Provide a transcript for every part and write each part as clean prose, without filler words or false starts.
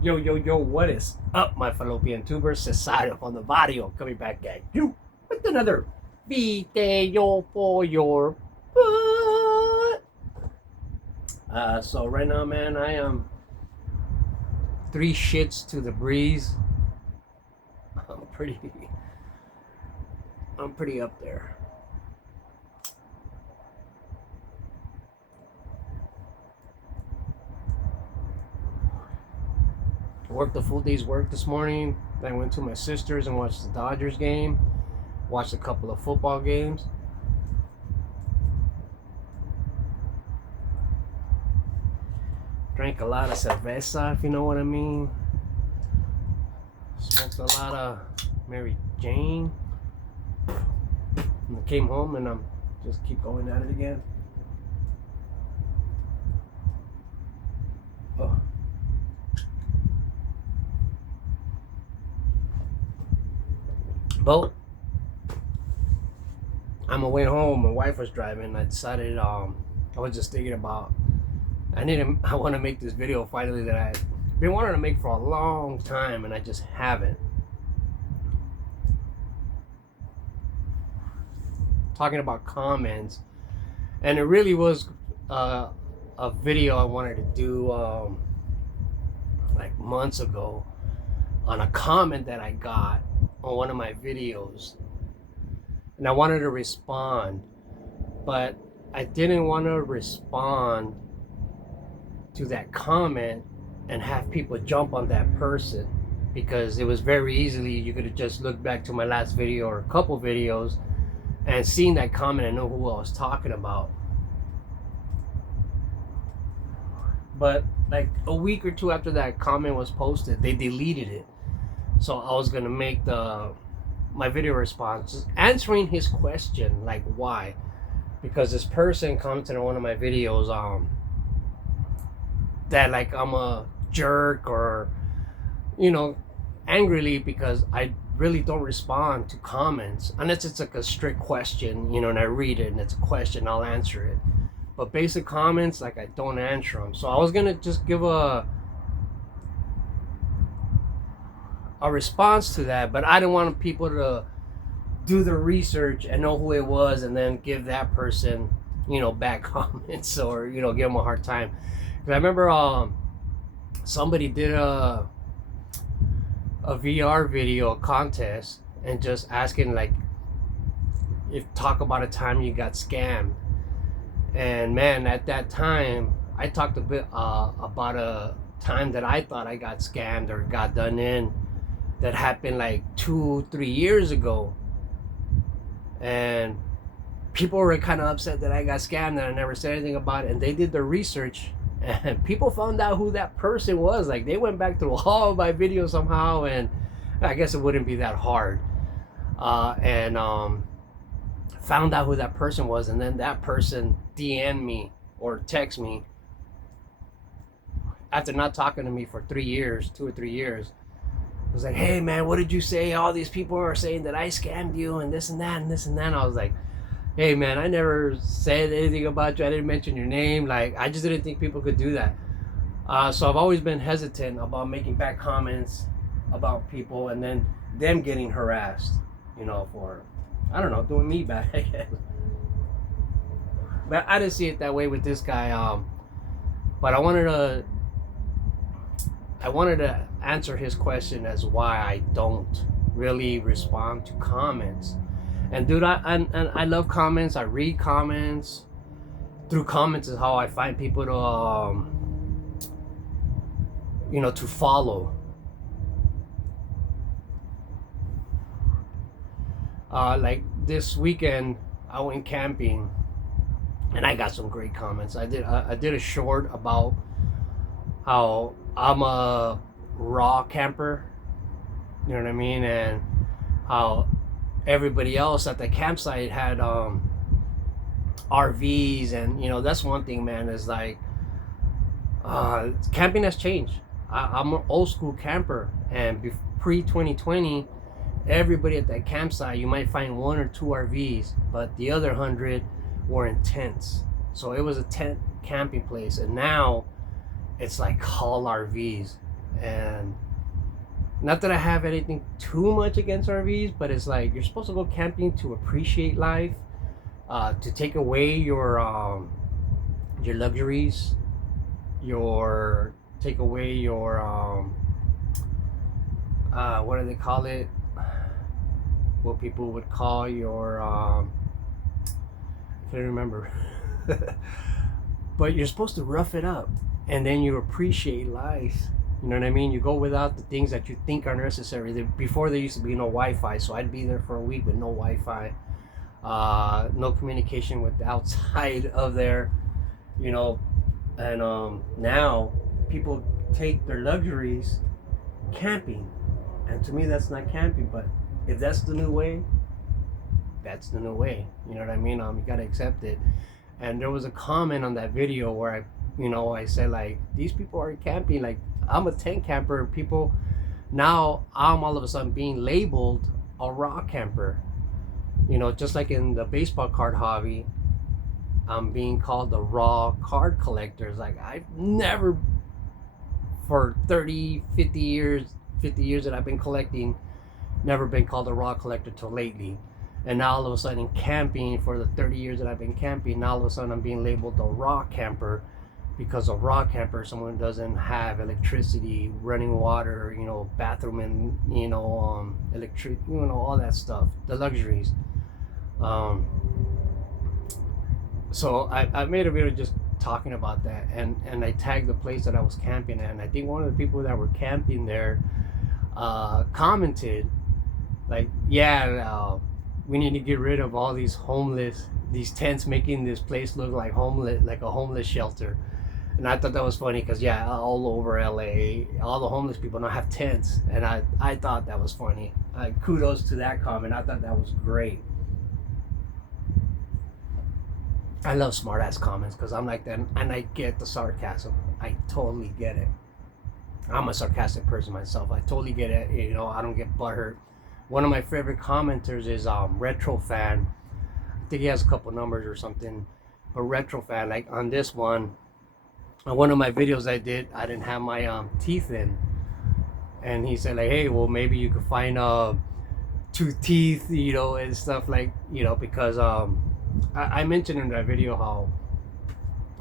Yo, yo, yo, what is up, my fallopian tubers? Cesario on the barrio coming back at you with another video for your butt. So right now, man, I am three shits to the breeze. I'm pretty, I'm pretty up there. I worked a full day's work this morning. Then I went to my sister's and watched the Dodgers game. Watched a couple of football games. Drank a lot of cerveza, if you know what I mean. Smoked a lot of Mary Jane. And I came home and I'm just keep going at it again. Oh. But on my way home, my wife was driving. I decided I was just thinking about I want to make this video finally that I've been wanting to make for a long time and I just haven't. Talking about comments, and it really was a video I wanted to do like months ago on a comment that I got on one of my videos, and I wanted to respond, but I didn't want to respond to that comment and have people jump on that person, because it was very easily, you could have just looked back to my last video or a couple videos and seen that comment and know who I was talking about. But like a week or two after that comment was posted, they deleted it. So I was gonna make my video response answering his question, like why, because this person commented on one of my videos that like I'm a jerk, or angrily, because I really don't respond to comments unless it's like a strict question, and I read it and it's a question, I'll answer it. But basic comments, like, I don't answer them. So I was gonna just give a response to that, but I didn't want people to do the research and know who it was and then give that person bad comments, or give them a hard time. Because I remember somebody did a VR video contest and just asking, like, if talk about a time you got scammed. And man, at that time I talked a bit about a time that I thought I got scammed or got done in, that happened like 2-3 years ago, and people were kind of upset that I got scammed and I never said anything about it. And they did their research and people found out who that person was. Like, they went back through all of my videos somehow, and I guess it wouldn't be that hard, and found out who that person was. And then that person DM'd me or text me after not talking to me for 3 years, 2 or 3 years. It was like, hey man, what did you say? All these people are saying that I scammed you and this and that and this and that. And I was like, hey man, I never said anything about you. I didn't mention your name. Like, I just didn't think people could do that. So I've always been hesitant about making bad comments about people and then them getting harassed, for, I don't know, doing me bad, I guess. But I didn't see it that way with this guy. But I wanted to answer his question as why I don't really respond to comments. And dude, I love comments. I read comments. Through comments is how I find people to to follow. Like this weekend, I went camping, and I got some great comments. I did a short about how I'm a raw camper, you know what I mean, and how everybody else at the campsite had RVs. And that's one thing, man, is like, camping has changed. I'm an old school camper, and pre-2020, everybody at that campsite, you might find 1 or 2 RVs, but the other 100 were in tents. So it was a tent camping place, and now it's like all RVs. And not that I have anything too much against RVs, but it's like you're supposed to go camping to appreciate life, to take away your luxuries, take away your what do they call it? What people would call your I can't remember. But you're supposed to rough it up, and then you appreciate life. You know what I mean? You go without the things that you think are necessary. Before there used to be no Wi-Fi, so I'd be there for a week with no Wi-Fi, no communication with the outside of there, you know. And now people take their luxuries camping, and to me that's not camping. But if that's the new way, that's the new way. You know what I mean? You gotta accept it. And there was a comment on that video where I said, like, these people are camping. Like, I'm a tent camper, and people, now I'm all of a sudden being labeled a raw camper. You know, just like in the baseball card hobby, I'm being called the raw card collector. It's like, I've never, for 30, 50 years that I've been collecting, never been called a raw collector till lately. And now all of a sudden camping, for the 30 years that I've been camping, now all of a sudden I'm being labeled a raw camper, because a raw camper, someone doesn't have electricity, running water, you know, bathroom, and electric, you know, all that stuff, the luxuries. So I made a video just talking about that, and I tagged the place that I was camping at, and I think one of the people that were camping there commented, like, yeah, we need to get rid of all these tents making this place look like a homeless shelter. And I thought that was funny, because yeah, all over LA, all the homeless people now have tents, and I thought that was funny. Kudos to that comment. I thought that was great. I love smart ass comments, because I'm like that, and I get the sarcasm. I totally get it. I'm a sarcastic person myself. I totally get it. You know, I don't get butthurt. One of my favorite commenters is Retro Fan. I think he has a couple numbers or something. But Retro Fan, like on this one, on one of my videos I didn't have my teeth in. And he said, like, hey, well, maybe you could find 2 teeth, you know, and stuff, like, you know, because I mentioned in that video how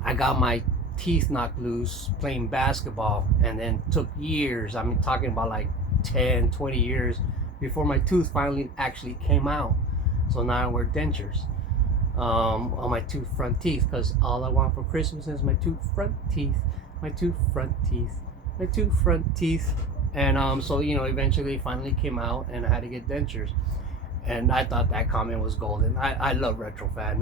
I got my teeth knocked loose playing basketball, and then took years, I'm talking about like 10, 20 years, before my tooth finally actually came out. So now I wear dentures on my 2 front teeth, because all I want for Christmas is my 2 front teeth, my 2 front teeth, my 2 front teeth. And so, you know, eventually finally came out, and I had to get dentures. And I thought that comment was golden. I love Retro Fan.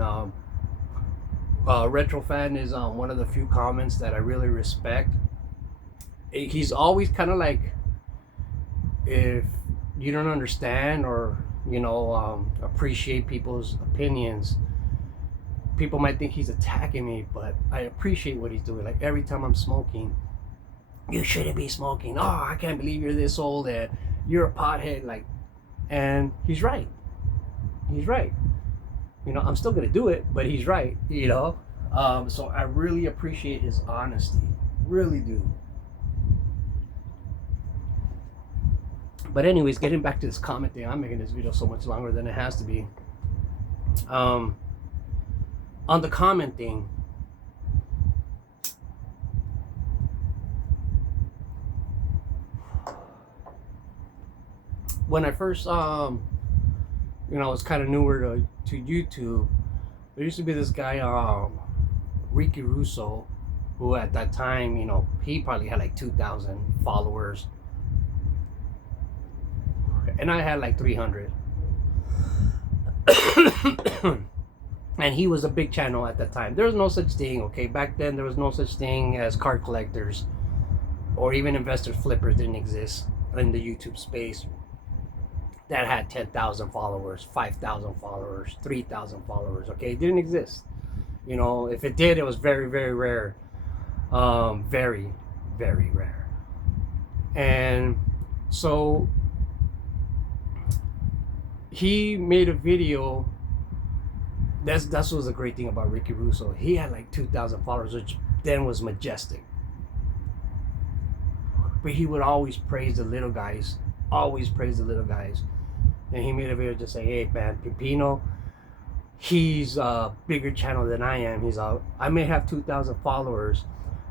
Retro Fan is one of the few comments that I really respect. He's always kind of like, if you don't understand or, you know, appreciate people's opinions, people might think he's attacking me, but I appreciate what he's doing. Like, every time I'm smoking, you shouldn't be smoking. Oh, I can't believe you're this old and you're a pothead. Like, and he's right. He's right. You know, I'm still gonna do it, but he's right. You know, so I really appreciate his honesty. Really do. But anyways, getting back to this comment thing, I'm making this video so much longer than it has to be. On the comment thing, when I first you know, I was kind of newer to YouTube, there used to be this guy Ricky Russo, who at that time, you know, he probably had like 2,000 followers, and I had like 300. And he was a big channel at that time. There was no such thing, okay? Back then, there was no such thing as card collectors, or even investor flippers didn't exist in the YouTube space that had 10,000 followers, 5,000 followers, 3,000 followers, okay? It didn't exist. You know, if it did, it was very, very rare. Very, very rare. And so he made a video. That was a great thing about Ricky Russo. He had like 2,000 followers, which then was majestic. but he would always praise the little guys, always praise the little guys. And he made a video just say, hey man, Pepino, he's a bigger channel than I am. I may have 2,000 followers,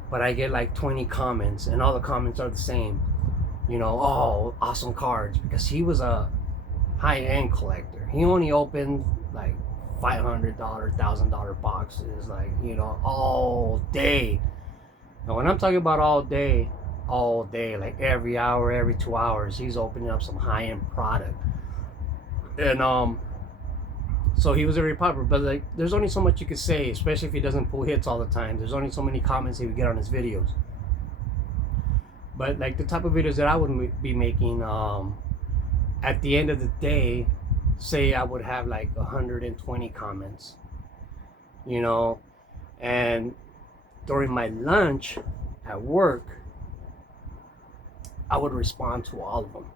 but I get like 20 comments, and all the comments are the same. You know, oh, awesome cards, because he was a high-end collector. He only opened like $500, $1,000 boxes, like, you know, all day. And when I'm talking about all day, like every hour, every 2 hours, he's opening up some high-end product. And so he was very popular, but like there's only so much you could say, especially if he doesn't pull hits all the time. There's only so many comments he would get on his videos. But like the type of videos that I would be making, at the end of the day, say I would have like 120 comments, you know, and during my lunch at work, I would respond to all of them.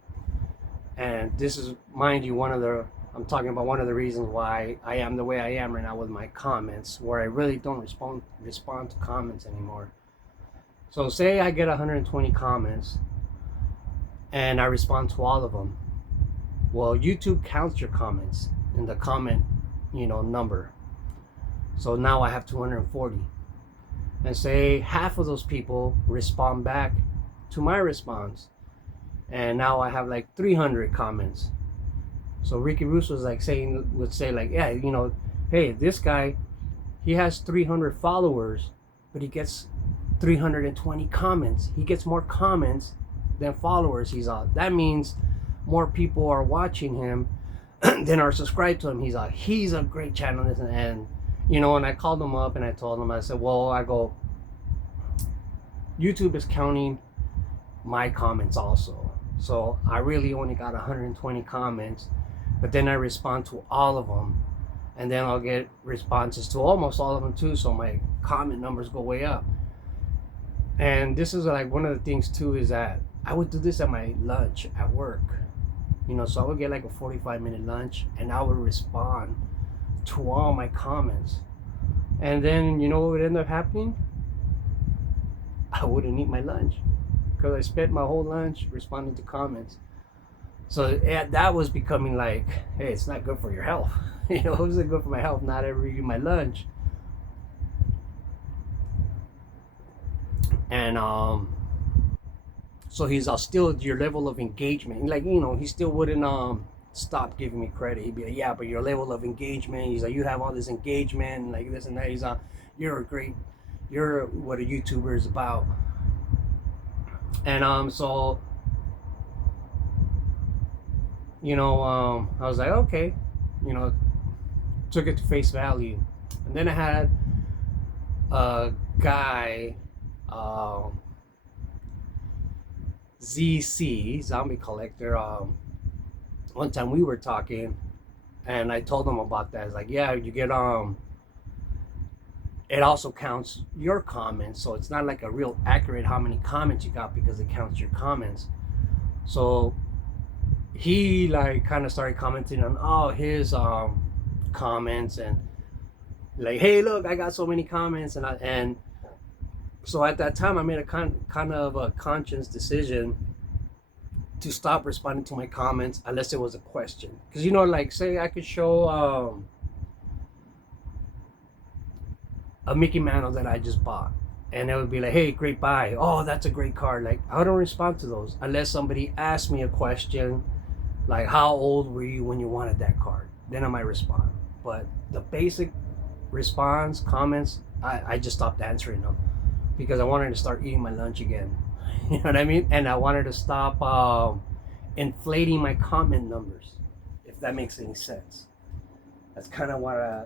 And this is, mind you, I'm talking about one of the reasons why I am the way I am right now with my comments, where I really don't respond to comments anymore. So say I get 120 comments and I respond to all of them. Well, YouTube counts your comments in the comment, you know, number. So now I have 240. And say half of those people respond back to my response. And now I have like 300 comments. So Ricky Russo would say like, yeah, you know, hey, this guy, he has 300 followers, but he gets 320 comments. He gets more comments than followers. That means more people are watching him than are subscribed to him. He's a great channel. And you know, and I called him up and I told him, I said, well, YouTube is counting my comments also. So I really only got 120 comments, but then I respond to all of them, and then I'll get responses to almost all of them too. So my comment numbers go way up. And this is like one of the things too, is that I would do this at my lunch at work. You know, so I would get like a 45-minute lunch and I would respond to all my comments. And then, you know what would end up happening? I wouldn't eat my lunch, because I spent my whole lunch responding to comments. So yeah, that was becoming like, hey, it's not good for your health. You know, it wasn't good for my health not ever eating my lunch. And so he's still your level of engagement. Like, you know, he still wouldn't stop giving me credit. He'd be like, yeah, but your level of engagement. He's like, you have all this engagement, like this and that. He's you're what a YouTuber is about. And so, you know, I was like, okay, you know, took it to face value. And then I had a guy, ZC, Zombie Collector, one time we were talking and I told him about that. It's like, yeah, you get it also counts your comments, so it's not like a real accurate how many comments you got, because it counts your comments. So he like kind of started commenting on all his comments, and like, hey, look, I got so many comments. And so at that time I made a kind of a conscious decision to stop responding to my comments unless it was a question. Because, you know, like, say I could show a Mickey Mantle that I just bought, and it would be like, hey, great buy, oh, that's a great card. Like, I don't respond to those unless somebody asks me a question like, how old were you when you wanted that card? Then I might respond. But the basic response comments, I just stopped answering them, because I wanted to start eating my lunch again. You know what I mean? And I wanted to stop inflating my comment numbers, if that makes any sense. That's kind of what I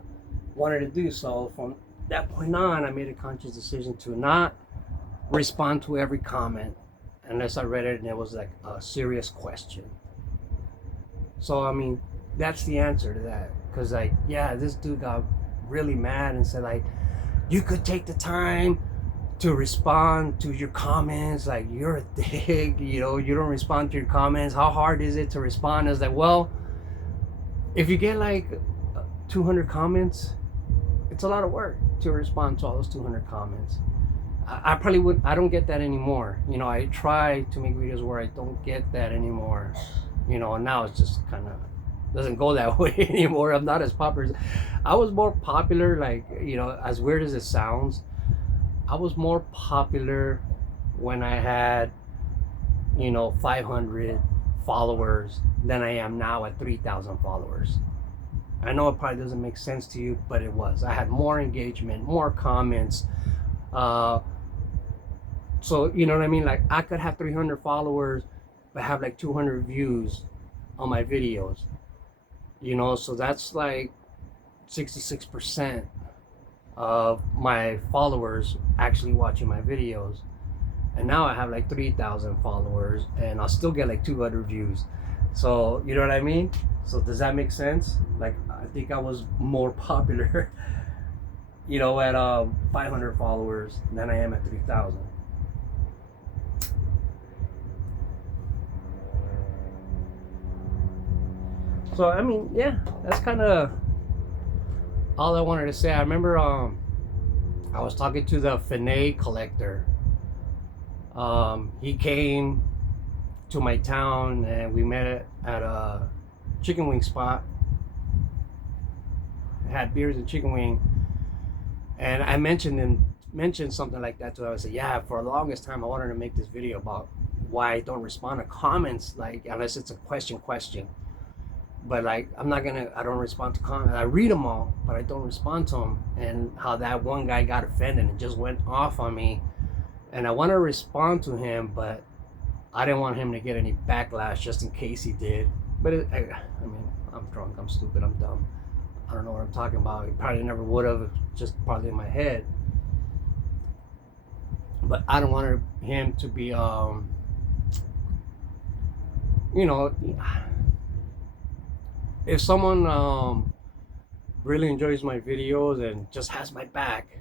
wanted to do. So from that point on, I made a conscious decision to not respond to every comment unless I read it and it was like a serious question. So, I mean, that's the answer to that. Because, like, yeah, this dude got really mad and said, like, you could take the time to respond to your comments. Like, you're a dick, you know, you don't respond to your comments. How hard is it to respond? I was like, well, if you get like 200 comments, it's a lot of work to respond to all those 200 comments. I probably would. I don't get that anymore. You know, I try to make videos where I don't get that anymore. You know, and now it's just kind of doesn't go that way anymore. I'm not as popular. I was more popular, like, you know, as weird as it sounds, I was more popular when I had, you know, 500 followers than I am now at 3,000 followers. I know it probably doesn't make sense to you, but it was. I had more engagement, more comments. Uh, so, you know what I mean? Like, I could have 300 followers, but have like 200 views on my videos. You know, so that's like 66% of my followers actually watching my videos. And now I have like 3,000 followers and I'll still get like 200 views. So, you know what I mean? So does that make sense? Like, I think I was more popular, you know, at 500 followers than I am at 3,000. So, I mean, yeah, that's kind of all I wanted to say. I remember I was talking to the Finet collector. He came to my town and we met at a chicken wing spot. Had beers and chicken wing, and I mentioned something like that to him. I said, "Yeah, for the longest time, I wanted to make this video about why I don't respond to comments, like unless it's a question. But like, I don't respond to comments. I read them all, but I don't respond to them. And how that one guy got offended and just went off on me, and I want to respond to him, but I didn't want him to get any backlash just in case he did. But I mean, I'm drunk, I'm stupid, I'm dumb. I don't know what I'm talking about. He probably never would have, just probably in my head. But I don't want him to be, you know, if someone really enjoys my videos and just has my back,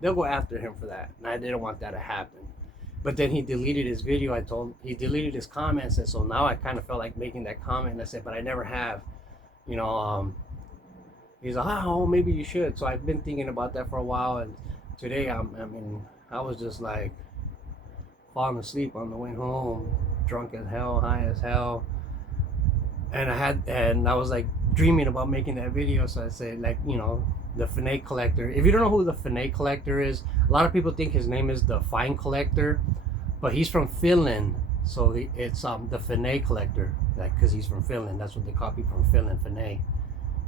they'll go after him for that. And I didn't want that to happen. But then he deleted his video. He deleted his comments, and so now I kind of felt like making that comment. And I said, but I never have, you know. He's like, oh, maybe you should. So I've been thinking about that for a while, and today I was just like falling asleep on the way home, drunk as hell, high as hell, and I was like dreaming about making that video. So I said, like, you know, the Finet collector. If you don't know who the Finet collector is, a lot of people think his name is the Fine Collector, but he's from Finland. So it's the Finet collector, like, because he's from Finland. That's what they call people from Finland, Finet.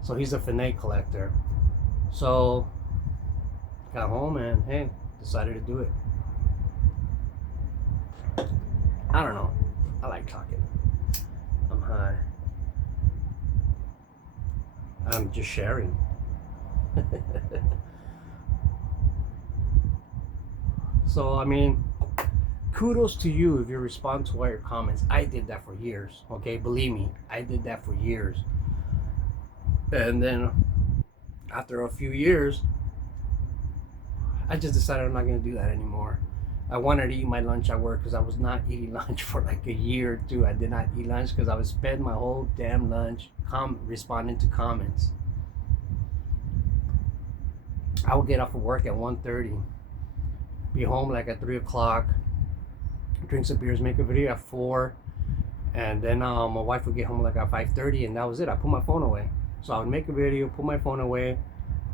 So he's a Finet collector. So got home and hey, decided to do it. I don't know. I like talking. I'm high. I'm just sharing. So I mean, kudos to you if you respond to all your comments. I did that for years. Okay, believe me, I did that for years. And then after a few years, I just decided I'm not going to do that anymore. I wanted to eat my lunch at work because I was not eating lunch for like a year or two. I did not eat lunch because I would spend my whole damn lunch responding to comments. I would get off of work at 1:30, be home like at 3 o'clock, drink some beers, make a video at 4, and then my wife would get home like at 5:30, and that was it. I put my phone away. So I would make a video, put my phone away,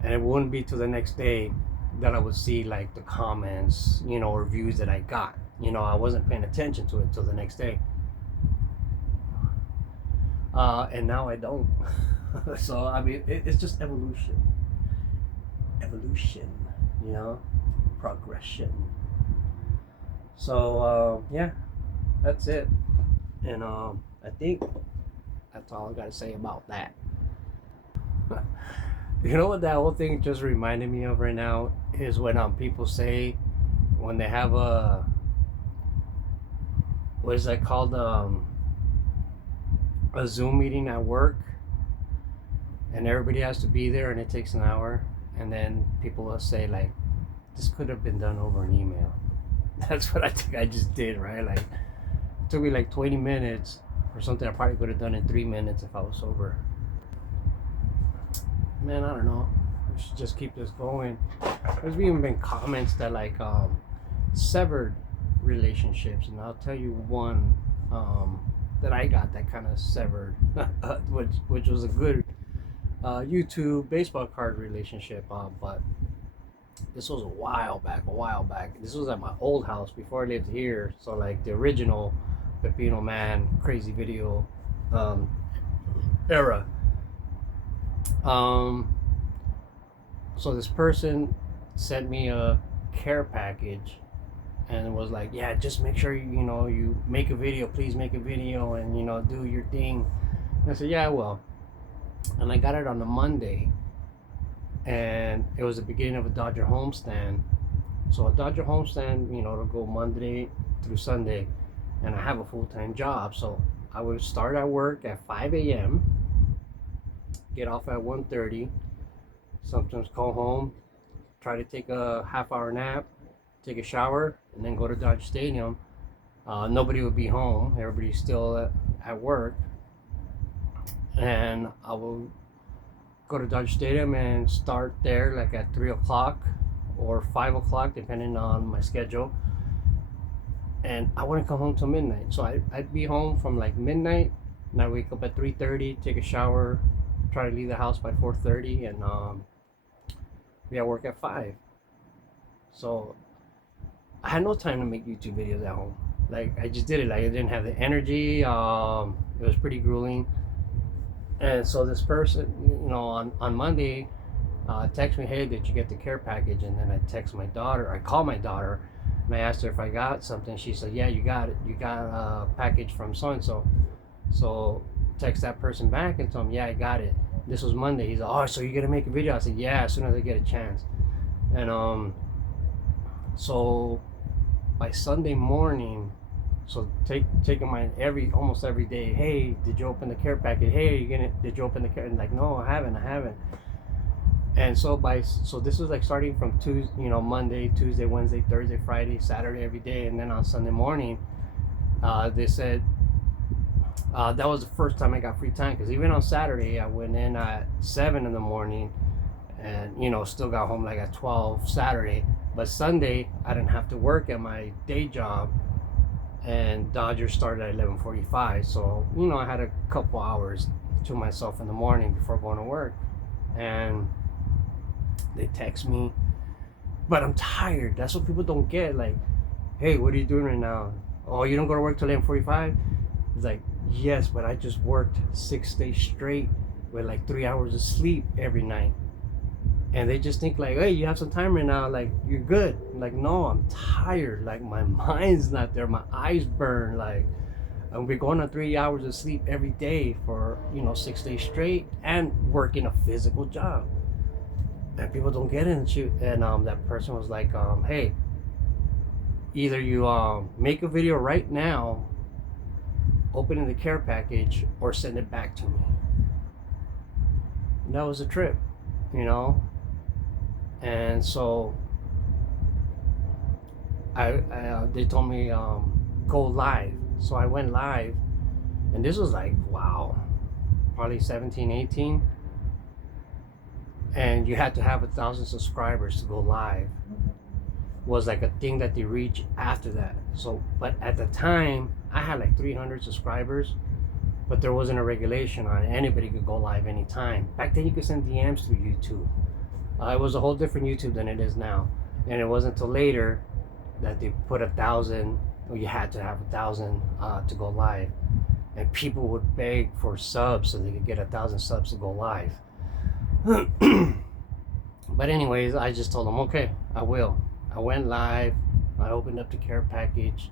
and it wouldn't be till the next day that I would see like the comments, you know, or views that I got. You know, I wasn't paying attention to it till the next day. And now I don't. So I mean, it's just evolution, you know, progression. So yeah, that's it. And I think that's all I gotta say about that. You know what that whole thing just reminded me of right now is when people say when they have what is that called, a Zoom meeting at work, and everybody has to be there and it takes an hour, and then people will say like, this could have been done over an email. That's what I think I just did, right? Like, it took me like 20 minutes for something I probably could have done in 3 minutes if I was sober. Man, I don't know. We should just keep this going. There's even been comments that like, severed relationships, and I'll tell you one that I got that kind of severed, which was a good YouTube baseball card relationship. But this was a while back, a while back. This was at my old house before I lived here. So like the original Pepino Man crazy video um, era. Um, so this person sent me a care package and was like, yeah, just make sure you make a video, please make a video, and do your thing. And I said, yeah, I will. And I got it on a Monday, and it was the beginning of a Dodger homestand. So a Dodger homestand, it'll go Monday through Sunday, and I have a full-time job. So I would start at work at 5 a.m., get off at 1:30, sometimes call home, try to take a half-hour nap, take a shower, and then go to Dodger Stadium. Nobody would be home. Everybody's still at work. And I will go to Dodger Stadium and start there like at 3 o'clock or 5 o'clock, depending on my schedule. And I wouldn't come home till midnight. So I'd be home from like midnight, and I wake up at 3:30, take a shower, try to leave the house by 4:30, and be at work at 5. So I had no time to make YouTube videos at home. Like I just did it. Like I didn't have the energy. It was pretty grueling. And so this person, on Monday, text me, hey, did you get the care package? And then I text my daughter. I called my daughter, and I asked her if I got something. She said, yeah, you got it. You got a package from so and so. So text that person back and tell him, yeah, I got it. This was Monday. He's like, oh, so you're gonna make a video? I said, yeah, as soon as I get a chance. And so by Sunday morning, so taking mine almost every day. Hey, did you open the care package? Hey, did you open the care? And like, no, I haven't. And so this was like starting from Tuesday, Monday, Tuesday, Wednesday, Thursday, Friday, Saturday, every day, and then on Sunday morning, they said that was the first time I got free time, because even on Saturday I went in at 7 in the morning, and still got home like at 12 Saturday. But Sunday I didn't have to work at my day job, and Dodgers started at 11:45, so I had a couple hours to myself in the morning before going to work. And they text me, but I'm tired. That's what people don't get. Like, hey, what are you doing right now? Oh, you don't go to work till 11:45? It's like, yes, but I just worked 6 days straight with like 3 hours of sleep every night. And they just think like, hey, you have some time right now, like you're good. I'm like, no, I'm tired. Like my mind's not there. My eyes burn. Like I'm be going on 3 hours of sleep every day for 6 days straight, and working a physical job. And people don't get it. And that person was like, hey, either you make a video right now, opening the care package, or send it back to me. And that was a trip, And so they told me go live. So I went live, and this was like, wow, probably 17, 18. And you had to have 1,000 subscribers to go live. Was like a thing that they reach after that. So, but at the time, I had like 300 subscribers, but there wasn't a regulation on it. Anybody could go live anytime. Back then, you could send DMs through YouTube. It was a whole different YouTube than it is now. And it wasn't until later that they put 1,000, or you had to have 1,000 to go live. And people would beg for subs so they could get 1,000 subs to go live. But anyways, I just told them, okay, I will. I went live. I opened up the care package,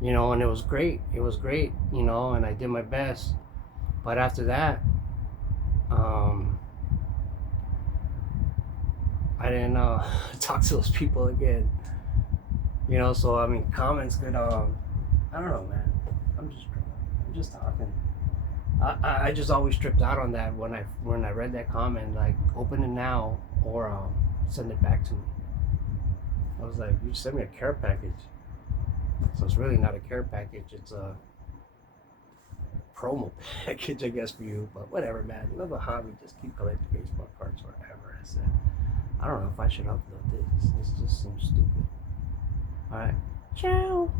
and it was great. It was great, and I did my best. But after that, I didn't talk to those people again. So I mean, comments could I don't know, man. I'm just talking. I just always tripped out on that when I read that comment, like, open it now or send it back to me. I was like, you sent me a care package. So it's really not a care package, it's a promo package, I guess, for you. But whatever, man. Love a hobby, just keep collecting baseball cards forever. I said, I don't know if I should upload this. This just seems stupid. All right. Ciao.